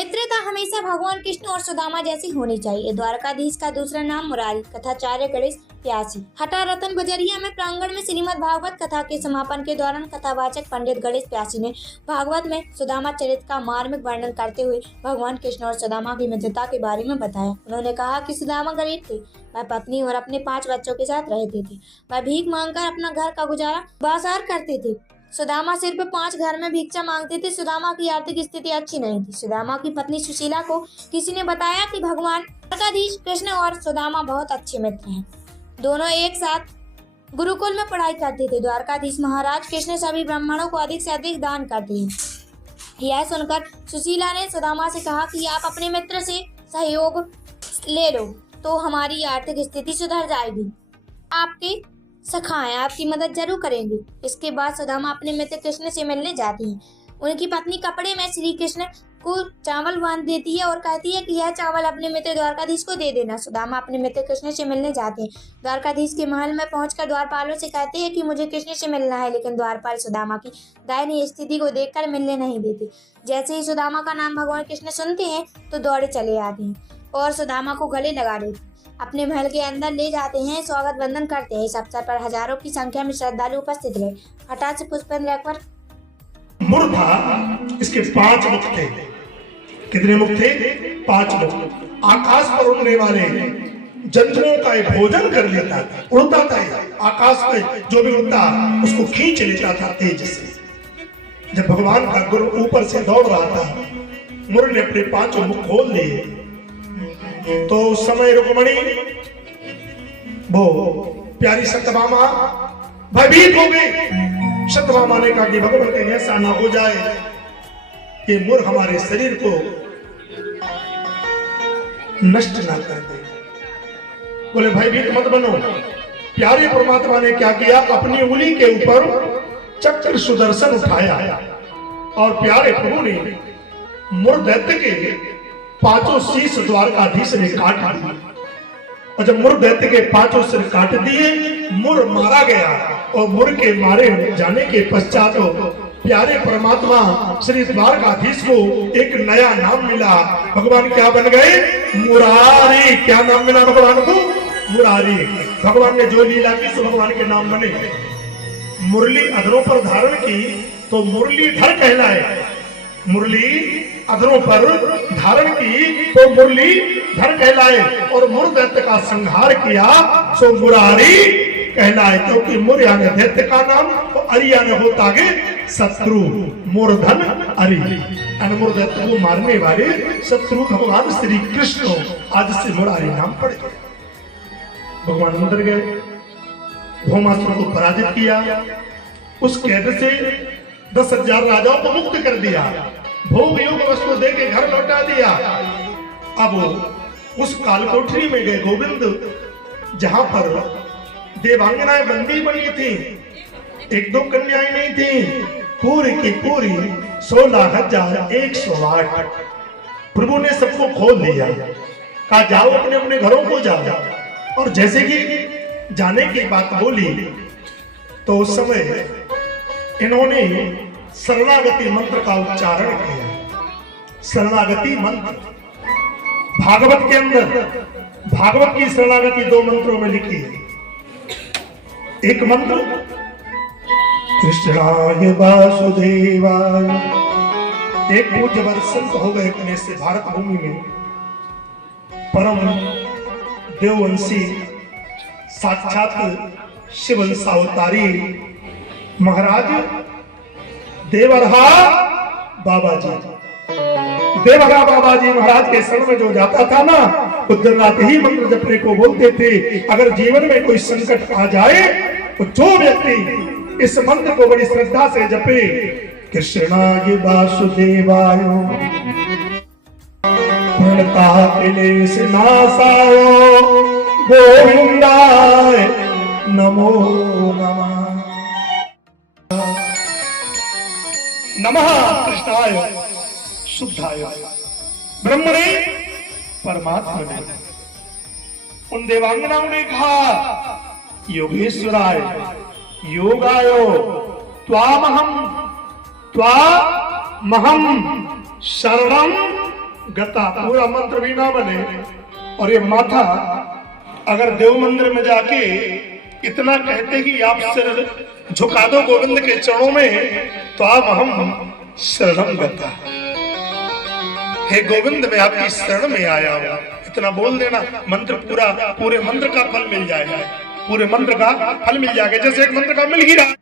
मित्रता हमेशा भगवान कृष्ण और सुदामा जैसी होनी चाहिए। द्वारकाधीश का दूसरा नाम मुरारी, कथाचार्य गणेश प्यासी। हटा रतन बजरिया में प्रांगण में श्रीमद् भागवत कथा के समापन के दौरान कथावाचक पंडित गणेश प्यासी ने भागवत में सुदामा चरित्र का मार्मिक वर्णन करते हुए भगवान कृष्ण और सुदामा की मित्रता के बारे में बताया। उन्होंने कहा कि सुदामा गरीब थे, वह पत्नी और अपने 5 बच्चों के साथ रहते थे। वह भीख मांगकर अपना घर का गुजारा बाजार करते थे। सुदामा सिर्फ 5 घर में भिक्षा मांगते थे। सुदामा की आर्थिक स्थिति अच्छी नहीं थी। सुदामा की पत्नी सुशीला को किसी ने बताया कि भगवान द्वारकाधीश कृष्ण और सुदामा बहुत अच्छे मित्र हैं। दोनों एक साथ गुरुकुल में पढ़ाई करते थे। द्वारकाधीश महाराज कृष्ण सभी ब्राह्मणों को अधिक से अधिक दान करते हैं। यह सुनकर सुशीला ने सुदामा से कहा कि आप अपने मित्र से सहयोग ले लो तो हमारी आर्थिक स्थिति सुधर जाएगी। आपके सखाएं आपकी मदद जरूर करेंगे। इसके बाद सुदामा अपने मित्र कृष्ण से मिलने जाती हैं। उनकी पत्नी कपड़े में श्री कृष्ण को चावल बांध देती है और कहती है कि यह चावल अपने मित्र द्वारकाधीश को दे देना। सुदामा अपने मित्र कृष्ण से मिलने जाते हैं। द्वारकाधीश के महल में पहुंचकर द्वारपालों से कहते हैं कि मुझे कृष्ण से मिलना है, लेकिन द्वारपाल सुदामा की दयनीय स्थिति को देखकर मिलने नहीं देते। जैसे ही सुदामा का नाम भगवान कृष्ण सुनते हैं तो दौड़े चले आते हैं और सुदामा को गले लगा लेते, अपने महल के अंदर ले जाते हैं, स्वागत बंदन करते हैं। इस अवसर पर हजारों की संख्या में श्रद्धालु उपस्थित रहे। हठात से पुष्पेंद्र रैकवर मुर था, इसके 5 मुख थे। कितने मुख थे? 5 मुख। आकाश पर उड़ने वाले जंतुओं का ये भोजन कर लेता था, उड़ता था। आकाश में जो भी उड़ता उसको खींच लेता था तेज से। जब भगवान का गुरु ऊपर से दौड़ रहा था, मुर ने अपने 5 मुख खोल लिए तो उस समय रुक्मणी वो प्यारी सत्यभामा भयभीत हो गई। सत्यभामा ने कहा कि भगवान कहीं ऐसा ना हो जाए कि मुर हमारे शरीर को नष्ट ना कर दे। बोले भयभीत मत बनो। प्यारे परमात्मा ने क्या किया, अपनी उंगली के ऊपर चक्र सुदर्शन उठाया और प्यारे प्रभु ने मुर दैत्य के 5 शीश द्वारकाधीश ने काट दिए। और जब मुर दैत्य के 5 सिर काट दिए, मुर मारा गया। और मुर के मारे जाने के पश्चात प्यारे परमात्मा श्री द्वारकाधीश को एक नया नाम मिला। भगवान क्या बन गए? मुरारी। क्या नाम मिला भगवान को? मुरारी। भगवान ने जो लीला की सो भगवान के नाम बने। मुरली अधरों पर धारण की तो मुरलीधर कहलाए। मुरली अधरों पर धारण की तो मुरलीधर कहलाए। और मुर दैत्य का संहार किया सो मुरारी कहलाए। क्योंकि मुर यानी दैत्य का नाम, तो अरि यानी होता आगे शत्रु। मूर्धन अरि यानी मुर दैत्य को मारने वाले शत्रु भगवान श्री कृष्ण। आज से मुरारी नाम पड़े। भगवान अंदर गए, भौमासुर को पराजित किया, उस कैद से 10,000 राजाओं को मुक्त कर दिया, भोग योग वस्तु दे के घर लौटा दिया। अब उस कालकोठरी में गए गोविंद, जहां पर देवांगनाएं बंदी बनी थी, 1-2 कन्याएं नहीं थी, पूरी की पूरी 16,108। प्रभु ने सबको खोल दिया, कहा जाओ अपने अपने घरों को जाओ। और जैसे कि जाने की बात बोली तो उस समय इन्होंने शरणागति मंत्र का उच्चारण किया। शरणागति मंत्र भागवत के अंदर, भागवत की शरणागति 2 मंत्रों में लिखी है। एक मंत्र कृष्णाय वासुदेवाय। एक पूज्य संत हो गए अपने से भारत भूमि में, परम देववंशी साक्षात शिवंश अवतारी महाराज देवरहा बाबा जी। देवरहा बाबा जी महाराज के शरण में जो जाता था ना, वो दिन रात ही मंत्र जपने को बोलते थे। अगर जीवन में कोई संकट आ जाए तो जो व्यक्ति इस मंत्र को बड़ी श्रद्धा से जपे, कृष्णाय वासुदेवाय प्रणता क्लेश नाशाय गोविंदाय नमो नमः। नमः कृष्णाय शुद्धाय ब्रह्मणे परमात्मने। उन देवांगनाओं ने कहा योगेश्वराय योगायो त्वामहम शरणम गता पूरा मंत्र भी ना बने और ये माथा अगर देव मंदिर में जाके इतना कहते कि आप सिर झुका दो गोविंद के चरणों में तो आप हम शरणम गता, हे गोविंद मैं आपकी शरण में आया हूं, इतना बोल देना मंत्र पूरे मंत्र का फल मिल जाएगा, पूरे मंत्र का फल मिल जाएगा। जैसे एक मंत्र का मिल ही रहा